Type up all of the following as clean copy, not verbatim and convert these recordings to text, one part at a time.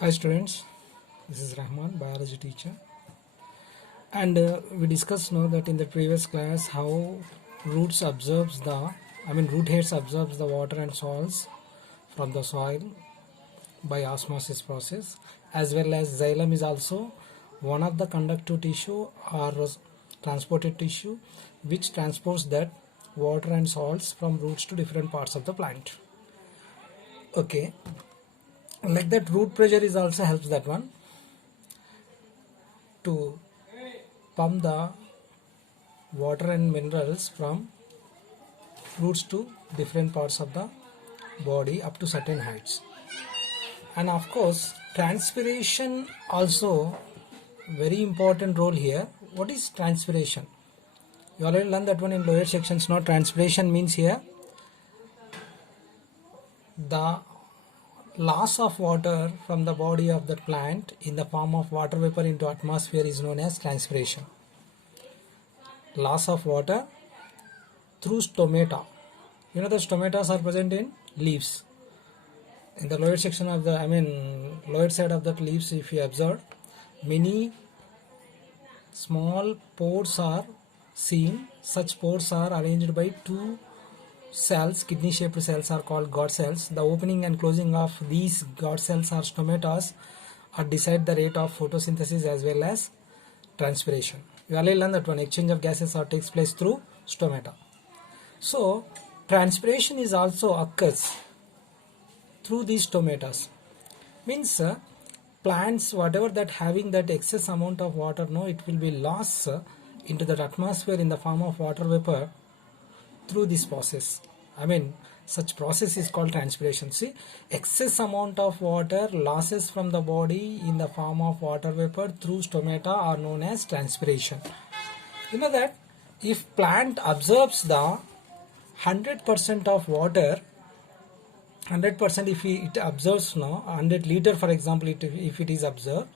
Hi students, this is Rahman, biology teacher, and we discussed now that in the previous class how root hairs absorbs the water and salts from the soil by osmosis process, as well as xylem is also one of the conductive tissue or transported tissue which transports that water and salts from roots to different parts of the plant. Okay, like that root pressure is also helps that one to pump the water and minerals from roots to different parts of the body up to certain heights. And of course transpiration also very important role here. What is transpiration? You already learned that one in lower sections. Now transpiration means here the loss of water from the body of the plant in the form of water vapor into atmosphere is known as transpiration. Loss of water through stomata. You know the stomatas are present in leaves. In the lower section of the lower side of that leaves, if you observe, many small pores are seen. Such pores are arranged by two cells, kidney shaped cells are called God cells. The opening and closing of these God cells are stomatas or decide the rate of photosynthesis as well as transpiration. You already learned that one exchange of gases or takes place through stomata. So transpiration is also occurs through these stomatas. Means plants whatever that having that excess amount of water, no, it will be lost into the atmosphere in the form of water vapor through this process. Such process is called transpiration. See, excess amount of water losses from the body in the form of water vapor through stomata are known as transpiration. You know that if plant absorbs the 100% of water, 100% if it absorbs now 100 liter for example, if it is absorbed,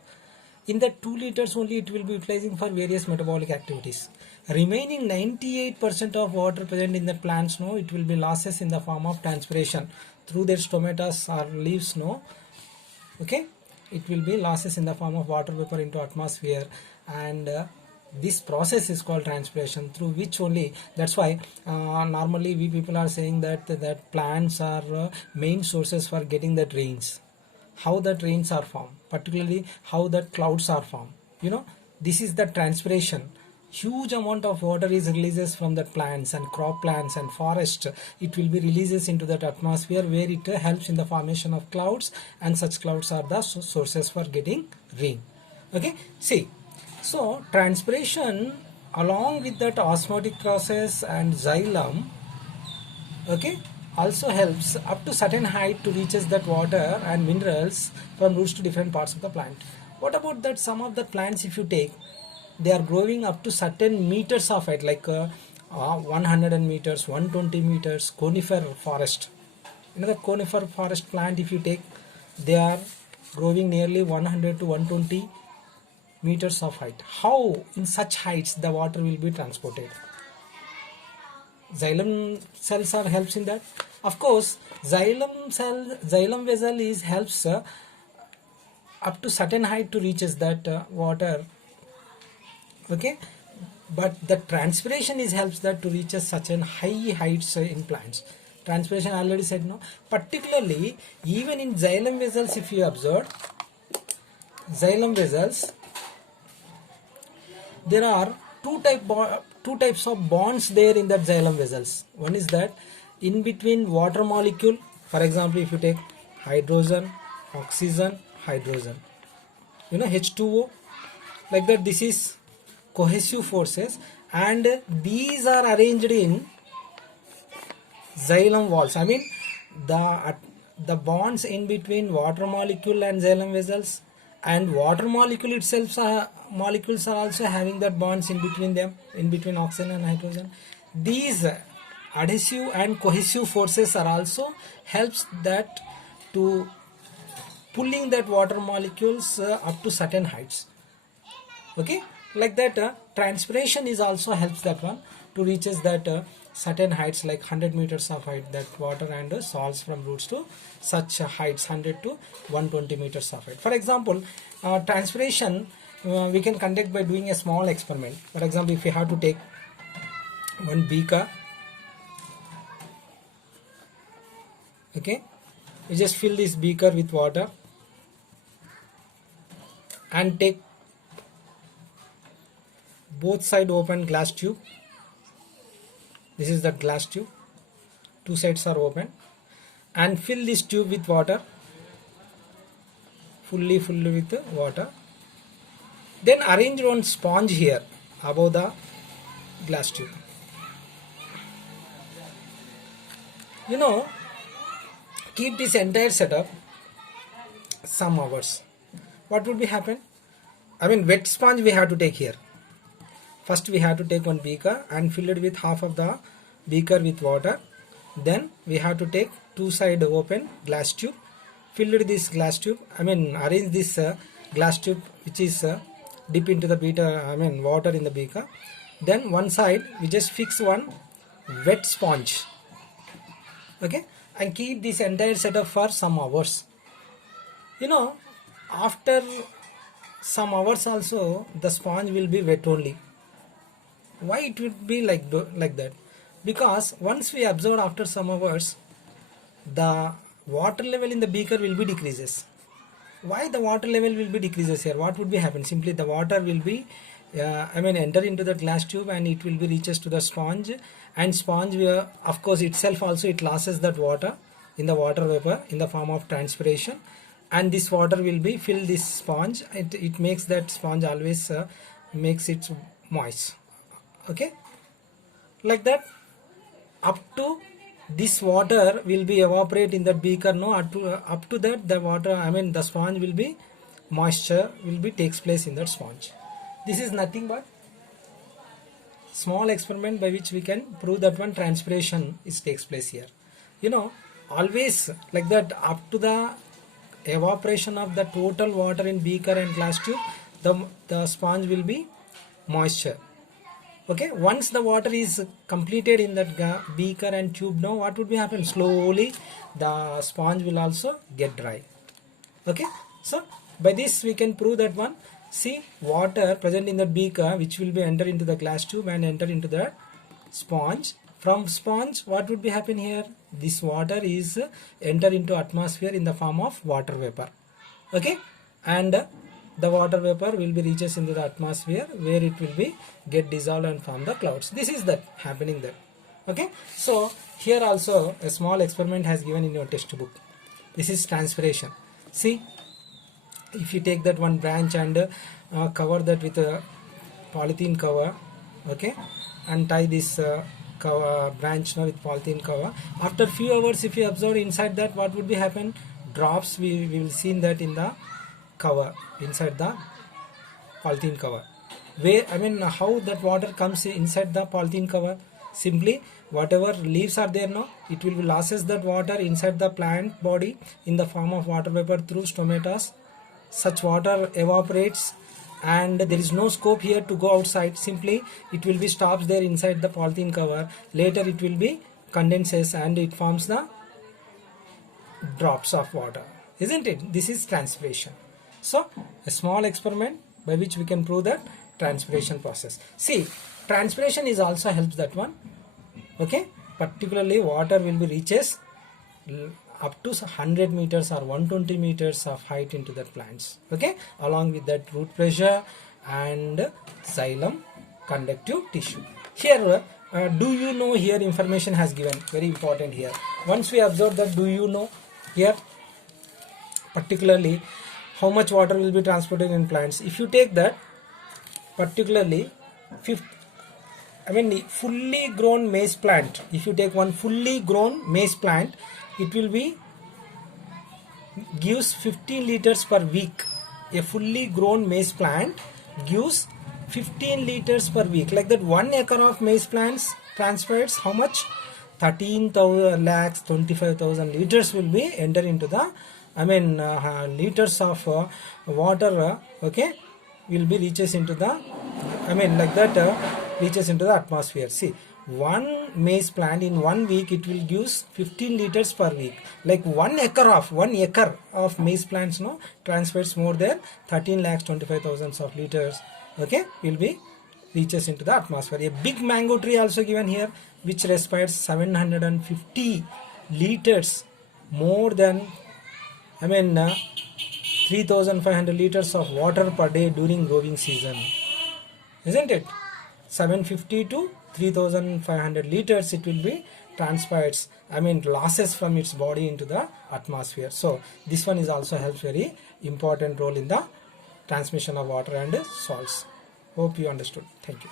in that 2 liters only it will be utilizing for various metabolic activities. Remaining 98% of water present in the plants, no, it will be losses in the form of transpiration through their stomatas or leaves, no. Okay, it will be losses in the form of water vapor into atmosphere, and this process is called transpiration, through which only, that's why normally we people are saying that plants are main sources for getting the rains. How that rains are formed, particularly how that clouds are formed, this is the transpiration. Huge amount of water is releases from the plants and crop plants and forest. It will be releases into that atmosphere where it helps in the formation of clouds, and such clouds are the sources for getting rain. Okay, see, so transpiration along with that osmotic process and xylem, okay, also helps up to certain height to reaches that water and minerals from roots to different parts of the plant. What about that some of the plants, if you take, they are growing up to certain meters of height, like 100 meters, 120 meters, conifer forest. The conifer forest plant, if you take, they are growing nearly 100 to 120 meters of height. How in such heights the water will be transported? Xylem cells are helps in that. Of course, xylem vessel is helps up to certain height to reaches that water. Okay, but the transpiration is helps that to reach such an high heights in plants. Transpiration I already said, no. Particularly even in xylem vessels, if you observe xylem vessels, there are two types of bonds there in that xylem vessels. One is that in between water molecule, for example, if you take hydrogen, oxygen, hydrogen, H2O, like that, this is cohesive forces, and these are arranged in xylem walls. The bonds in between water molecule and xylem vessels, and water molecule itself molecules are also having that bonds in between them, in between oxygen and hydrogen. These adhesive and cohesive forces are also helps that to pulling that water molecules up to certain heights. Okay, like that transpiration is also helps that one to reaches that certain heights like 100 meters of height, that water and salts from roots to such heights 100 to 120 meters of height. For example, transpiration we can conduct by doing a small experiment. For example, if we have to take one beaker, okay, we just fill this beaker with water and take both side open glass tube. This is the glass tube, two sides are open, and fill this tube with water, fully with water. Then arrange one sponge here above the glass tube. Keep this entire setup some hours. What would be happen? Wet sponge we have to take here. First we have to take one beaker and fill it with half of the beaker with water. Then we have to take two side open glass tube, fill it this glass tube. Arrange this glass tube which is dip into the water in the beaker. Then one side we just fix one wet sponge, okay, and keep this entire setup for some hours. After some hours also the sponge will be wet only. Why it would be like that? Because once we observe after some hours, the water level in the beaker will be decreases. Why the water level will be decreases here? What would be happen? Simply the water will be enter into the glass tube and it will be reaches to the sponge, and sponge will, of course itself also it loses that water in the water vapor in the form of transpiration, and this water will be fill this sponge. It makes that sponge always makes it moist, okay, like that. Up to this water will be evaporate in the beaker, no, up to that the water the sponge will be moisture will be takes place in that sponge. This is nothing but small experiment by which we can prove that one transpiration is takes place here. Always like that, up to the evaporation of the total water in beaker and glass tube, the sponge will be moisture. Okay, once the water is completed in that beaker and tube, now what would be happen? Slowly the sponge will also get dry. Okay, so by this we can prove that one. See, water present in the beaker which will be enter into the glass tube and enter into the sponge. From sponge what would be happen here? This water is enter into atmosphere in the form of water vapor. Okay, and the water vapor will be reaches into the atmosphere where it will be get dissolved and form the clouds. This is that happening there. Okay, so here also a small experiment has given in your textbook. This is transpiration. See, if you take that one branch and cover that with a polythene cover, okay, and tie this branch now with polythene cover. After few hours if you observe inside that, what would be happen? Drops we will see that in the cover, inside the polythene cover. Where how that water comes inside the polythene cover? Simply whatever leaves are there now, it will be losses that water inside the plant body in the form of water vapor through stomatas. Such water evaporates and there is no scope here to go outside. Simply it will be stops there inside the polythene cover. Later it will be condenses and it forms the drops of water, isn't it? This is transpiration. So a small experiment by which we can prove that transpiration process. See, transpiration is also helps that one. Okay, particularly water will be reaches up to 100 meters or 120 meters of height into the plants. Okay, along with that root pressure and xylem conductive tissue. Here do you know, here information has given, very important here. Once we observe that do you know, here particularly how much water will be transported in plants. If you take that particularly fully grown maize plant, if you take one fully grown maize plant, it will be gives 15 liters per week. A fully grown maize plant gives 15 liters per week. Like that 1 acre of maize plants transpires how much? 13,000 lakhs 25,000 liters will be enter into the liters of water, okay, will be reaches into the reaches into the atmosphere. See, one maize plant in 1 week it will give 15 liters per week. Like 1 acre of maize plants no transfers more than 13 lakhs 25,000 of liters, okay, will be reaches into the atmosphere. A big mango tree also given here which respires 750 liters more than 3,500 liters of water per day during growing season, isn't it? 750 to 3,500 liters it will be transpires, losses from its body into the atmosphere. So this one is also helps very important role in the transmission of water and salts. Hope you understood. Thank you.